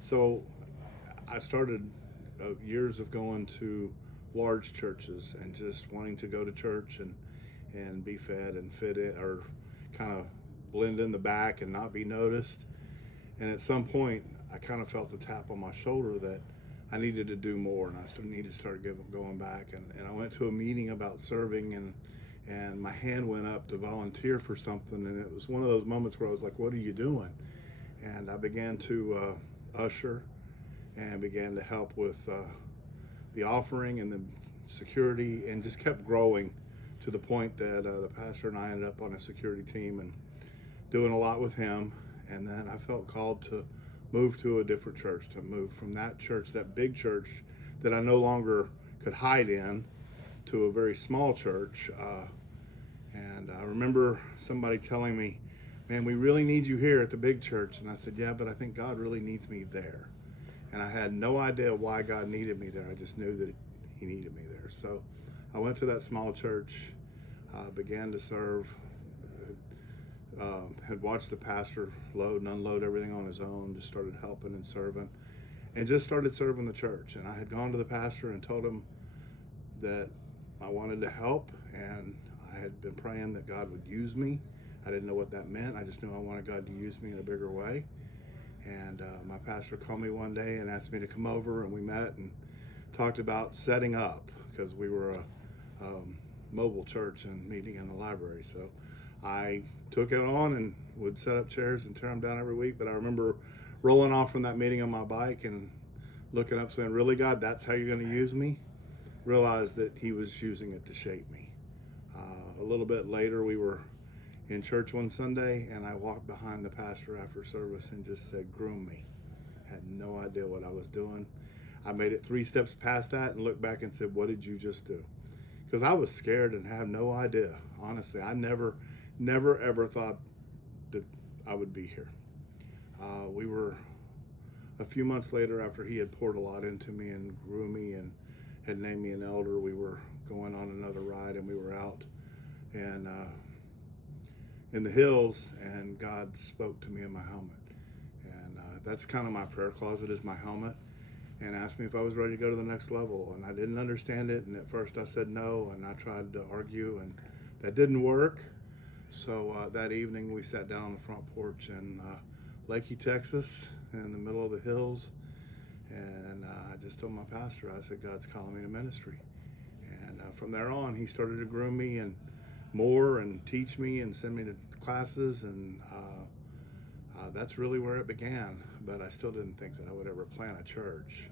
So I started years of going to large churches and just wanting to go to church and be fed and fit in, or kind of blend in the back and not be noticed. And at some point, I kind of felt the tap on my shoulder that I needed to do more, and I still needed to start going back. And I went to a meeting about serving, and my hand went up to volunteer for something, and it was one of those moments where I was like, "What are you doing?" And I began to usher and began to help with the offering and the security, and just kept growing to the point that the pastor and I ended up on a security team and doing a lot with him. And then I felt called to move to a different church, to move from that church, that big church that I no longer could hide in, to a very small church. And I remember somebody telling me, "Man, we really need you here at the big church." And I said, "Yeah, but I think God really needs me there." And I had no idea why God needed me there. I just knew that He needed me there. So I went to that small church, began to serve, had watched the pastor load and unload everything on his own, just started helping and serving, and just started serving the church. And I had gone to the pastor and told him that I wanted to help, and I had been praying that God would use me. I didn't know what that meant. I just knew I wanted God to use me in a bigger way. And my pastor called me one day and asked me to come over, and we met and talked about setting up, because we were a mobile church and meeting in the library. So I took it on and would set up chairs and tear them down every week. But I remember rolling off from that meeting on my bike and looking up saying, "Really, God, that's how you're going to use me?" Realized that He was using it to shape me. A little bit later, we were in church one Sunday, and I walked behind the pastor after service and just said, "Groom me." Had no idea what I was doing. I made it 3 steps past that and looked back and said, "What did you just do?" Because I was scared and had no idea. Honestly, I never ever thought that I would be here. We were a few months later, after he had poured a lot into me and grew me and had named me an elder. We were going on another ride, and we were out and in the hills, and God spoke to me in my helmet. And that's kind of my prayer closet, is my helmet, and asked me if I was ready to go to the next level. And I didn't understand it, and at first I said no, and I tried to argue, and that didn't work. So that evening we sat down on the front porch in Lakey, Texas, in the middle of the hills, and I just told my pastor, I said, "God's calling me to ministry." And from there on, he started to groom me and more, and teach me and send me to classes, and that's really where it began. But I still didn't think that I would ever plant a church.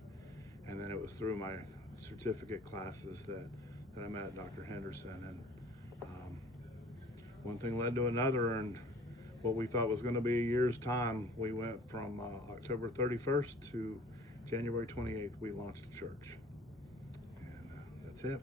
And then it was through my certificate classes that I met Dr. Henderson, and one thing led to another, and what we thought was going to be a year's time, we went from October 31st to January 28th. We launched a church, and that's it.